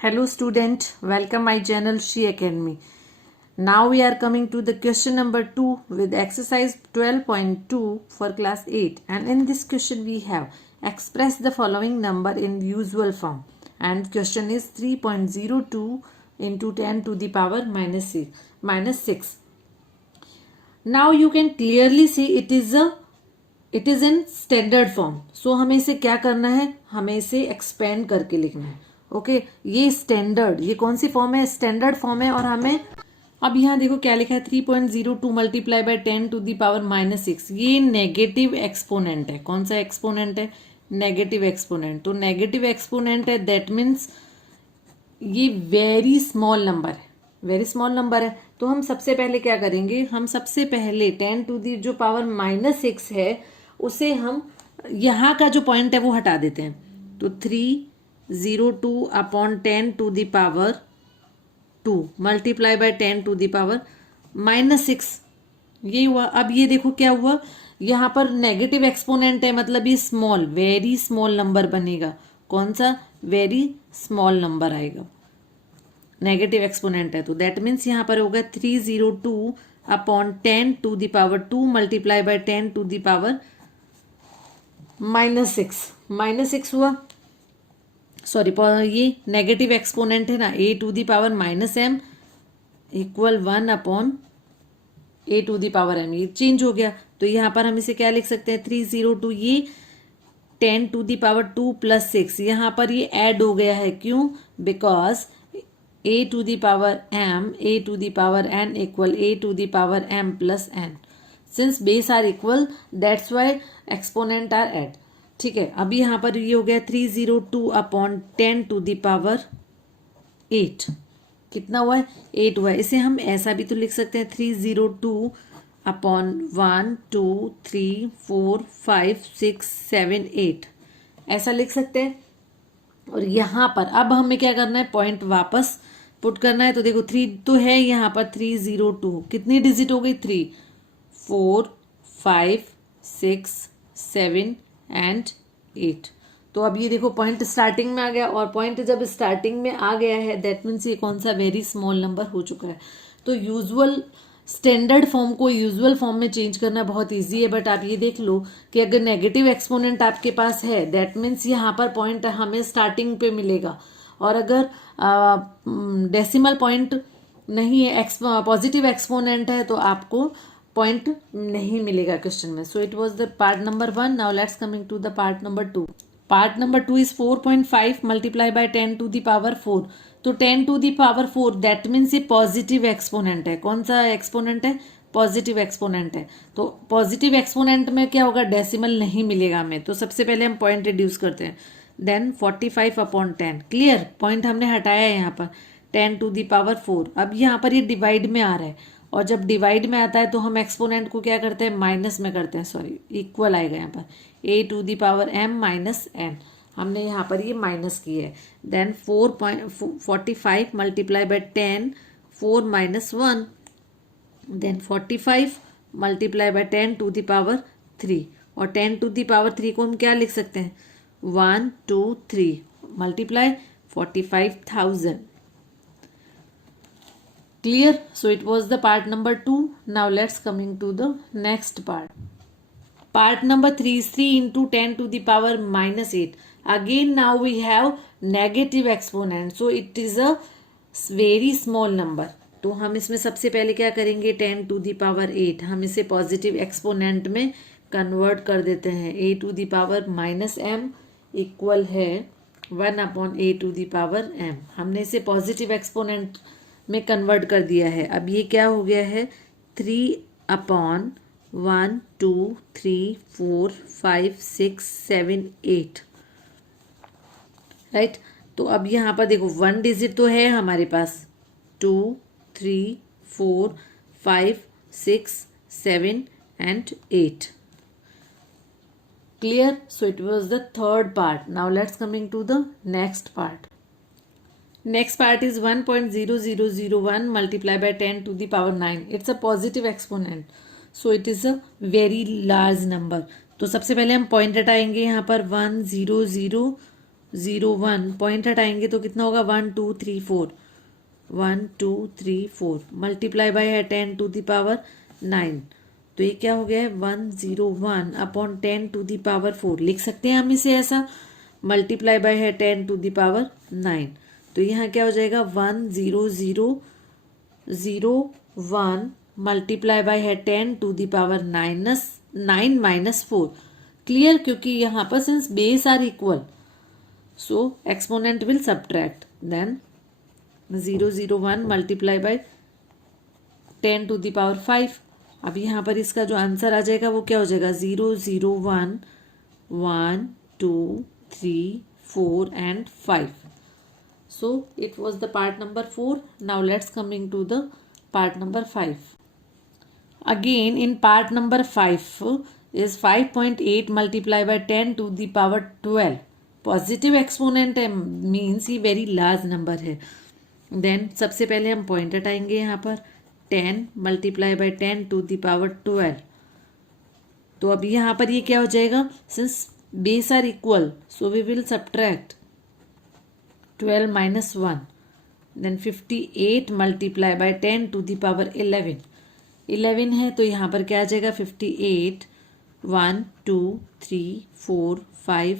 Hello student, welcome my channel She Academy. Now we are coming to the question number 2 with exercise 12.2 for class 8, and in this question we have express the following number in usual form, and question is 3.02 into 10 to the power minus 6. Now you can clearly see it is in standard form. So हमें इसे क्या करना है, हमें इसे expand करके लिखना है. ओके ये स्टैंडर्ड, ये कौन सी फॉर्म है, स्टैंडर्ड फॉर्म है. और हमें अब यहाँ देखो क्या लिखा है, 3.02 multiply by 10 to the power minus 6. ये नेगेटिव एक्सपोनेंट है. कौन सा एक्सपोनेंट है, नेगेटिव एक्सपोनेंट. तो नेगेटिव एक्सपोनेंट है, दैट मीन्स ये वेरी स्मॉल नंबर है, वेरी स्मॉल नंबर है. तो हम सबसे पहले क्या करेंगे, हम सबसे पहले 10 टू दी जो पावर माइनस 6 है उसे हम यहाँ का जो पॉइंट है वो हटा देते हैं. तो 302 upon 10 to the power 2 multiply by 10 to the power minus 6, ये हुआ. अब ये देखो क्या हुआ, यहाँ पर नेगेटिव एक्सपोनेंट है, मतलब ये स्मॉल, वेरी स्मॉल नंबर बनेगा. कौन सा, वेरी स्मॉल नंबर आएगा, नेगेटिव एक्सपोनेंट है. तो दैट मीन्स यहाँ पर होगा 302 upon 10 to the power 2 multiply by 10 to the power minus 6 हुआ. सॉरी, ये नेगेटिव एक्सपोनेंट है ना, a to the power minus m equal 1 upon a to the power m. ये चेंज हो गया. तो यहाँ पर हम इसे क्या लिख सकते हैं, 302, ये 10 टू द पावर 2 प्लस 6, यहाँ पर ये ऐड हो गया है. क्यों, because a to the power m, a to the power n equal a to the power m plus n. Since base are equal, that's why exponent are add. ठीक है. अब यहाँ पर ये हो गया 302 अपॉन 10 टू द पावर 8. कितना हुआ है, 8 हुआ है. इसे हम ऐसा भी तो लिख सकते हैं, 302 अपॉन 1 2 3 4 5 6 7 8, ऐसा लिख सकते हैं. और यहाँ पर अब हमें क्या करना है, पॉइंट वापस पुट करना है. तो देखो 3 तो है यहाँ पर, 302 कितनी डिजिट हो गई, 3 4 5 6 7 एंड 8. तो अब ये देखो पॉइंट स्टार्टिंग में आ गया, और पॉइंट जब स्टार्टिंग में आ गया है दैट मीन्स ये कौन सा, वेरी स्मॉल नंबर हो चुका है. तो यूजुअल स्टैंडर्ड फॉर्म को यूजुअल फॉर्म में चेंज करना बहुत इजी है. बट आप ये देख लो कि अगर नेगेटिव एक्सपोनेंट आपके पास है दैट मीन्स यहाँ पर पॉइंट हमें स्टार्टिंग पे मिलेगा. और अगर डेसिमल पॉइंट नहीं है, पॉजिटिव एक्सपोनेंट है, तो आपको पॉइंट नहीं मिलेगा क्वेश्चन में. So it was the part number 1. Now let's coming to the part number 2. Part number 2 is 4.5 multiply by 10 to the power 4. तो 10 to the power 4 that means ये पॉजिटिव एक्सपोनेंट है. कौन सा एक्सपोनेंट है, positive exponent है. तो positive exponent में क्या होगा, डेसिमल नहीं मिलेगा हमें. तो सबसे पहले हम पॉइंट रिड्यूस करते हैं. देन 45 अपॉन 10, क्लियर, पॉइंट हमने हटाया है यहाँ पर, 10 टू दी पावर 4. अब यहाँ पर ये डिवाइड में आ रहा है, और जब डिवाइड में आता है तो हम एक्सपोनेंट को क्या करते हैं, माइनस में करते हैं. सॉरी, इक्वल आएगा यहाँ पर, a to the power m minus n. हमने यहाँ पर ये माइनस की है. Then 4.45 multiply by 10, 4 minus 1. Then 45 multiply by 10 to the power 3. और 10 टू द पावर 3 को हम क्या लिख सकते हैं, 1 2 3 multiply 45,000. Clear. So it was the part number 2. Now let's coming to the next part. Part number 3 is 3 into 10 to the power minus 8. Again now we have negative exponent. So it is a very small number. तो हम इसमें सबसे पहले क्या करेंगे, 10 to the power 8, हम इसे positive exponent में कन्वर्ट कर देते हैं. a to the power minus m equal है 1 upon a to the power m. हमने इसे पॉजिटिव एक्सपोनेंट में कन्वर्ट कर दिया है. अब ये क्या हो गया है, 3 अपॉन 1 2 3 4 5 6 7 8, राइट. तो अब यहाँ पर देखो 1 डिजिट तो है हमारे पास, 2 3 4 5 6 7 and 8. Clear. So it was the third part. Now let's coming to the next part. Next part is 1.0001 multiply by 10 to the power 9. It's a positive exponent. So it is a very large number. तो सबसे पहले हम point हटाएंगे यहाँ पर 1 0 0 0 1 point हटाएंगे तो कितना होगा 1 2 3 4 1 2 3 4 मल्टीप्लाई बाय है 10 टू द पावर 9 तो ये क्या हो गया है 101 अपॉन 10 टू द पावर 4 लिख सकते हैं हम इसे ऐसा मल्टीप्लाई बाय है 10 टू द पावर 9 तो यहाँ क्या हो जाएगा 10001 मल्टीप्लाई बाय है 10 to the power 9 minus 4 clear क्योंकि यहाँ पर since base are equal so exponent will subtract then 001 multiply by 10 to the power 5 अब यहाँ पर इसका जो आंसर आ जाएगा वो क्या हो जाएगा 001 1 2 3 4 and 5 so it was the part number 4 now let's coming to the part number 5 again in part number 5 is 5.8 multiplied by 10 to the power 12 positive exponent है मीन्स ही वेरी लार्ज नंबर है then सबसे पहले हम point हटाएंगे यहाँ पर 10 multiply by 10 to the power 12 तो अब यहाँ पर ये क्या हो जाएगा since base are equal so we will subtract 12 minus 1 then 58 multiply by 10 to the power 11 है तो यहाँ पर क्या आ जाएगा 58 1 2 3 4 5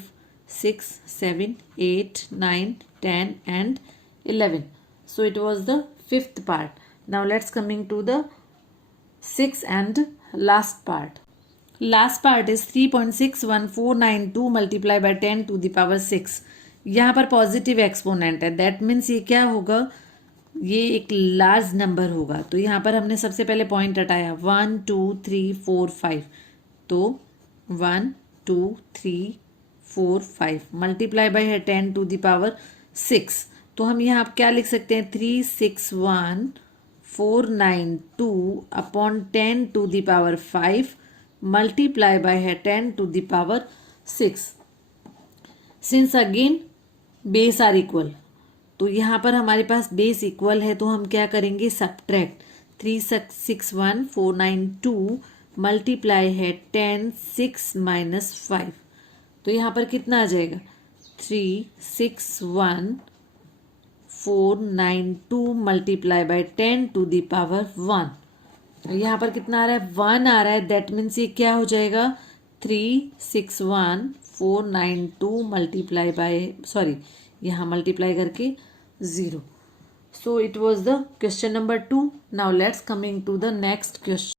6 7 8 9 10 and 11 so it was the fifth part now let's coming to the sixth and last part is 3.61492 multiplied by 10 to the power 6 यहाँ पर positive exponent है that means ये क्या होगा ये एक लार्ज नंबर होगा तो यहाँ पर हमने सबसे पहले पॉइंट हटाया 1 2 3 4 5 तो 1 2 3 4 5 मल्टीप्लाई बाय है 10 टू द पावर 6 तो हम यहाँ आप क्या लिख सकते हैं 361,492 upon 10 to the power 5 multiply by है 10 to the power 6 since again base are equal तो यहाँ पर हमारे पास बेस इक्वल है तो हम क्या करेंगे सब्ट्रैक्ट 361,492 मल्टीप्लाई है 10 6 माइनस 5 तो यहाँ पर कितना आ जाएगा 361,492 multiply by 10 to the power 1 यहाँ पर कितना आ रहा है 1 आ रहा है दैट मीन्स ये क्या हो जाएगा 361,492 मल्टीप्लाई बाय सॉरी यहाँ मल्टीप्लाई करके 0 so it was the question number 2 now let's coming to the next question